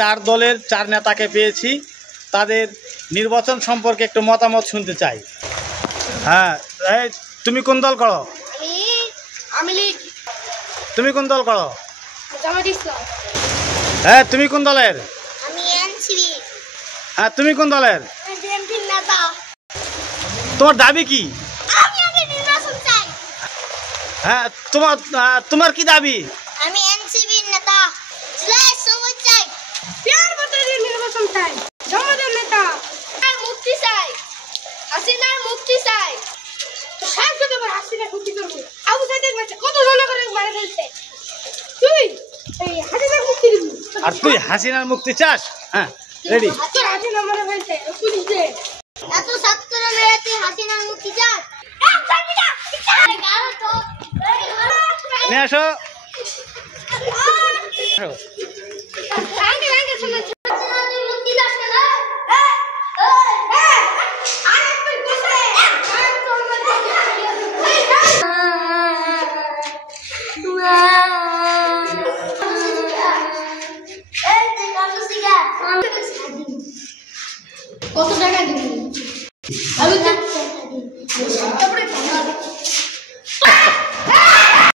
চার দলের চার নেতাকে পেয়েছি, তাদের নির্বাচন সম্পর্কে একটু মতামত শুনতে চাই। হ্যাঁ, এই তুমি কোন দল করো? তুমি কোন দল করো? হ্যাঁ, তুমি কোন দলের? হ্যাঁ, তুমি কোন দলের? তোমার দাবি কি? হ্যাঁ, তোমার কি দাবি? আমি এনসিবির নেতা জুলাই সবুজ চাই, বিহার ভোটের নির্বাচন চাই, জমাদের নেতা আর মুক্তি চাই, হাসিনার মুক্তি চাই। তো শেষ হতে পারে হাসিনা মুক্তি করবো। আবু সাইদের বাচ্চা কত জনগণের মারা ফেলছে, তুই এই হাসিনার মুক্তি দিবি? আর তুই হাসিনার মুক্তি চাস? হ্যাঁ, রেডি। তোর হাসিনা মারা ফেলছে, পুলিশ দে। এত ছাত্র মেরে তুই হাসিনার মুক্তি চাস? এক যাবি না, গাল তো নিয়ে আসো। কত টাকা দিবি? আমি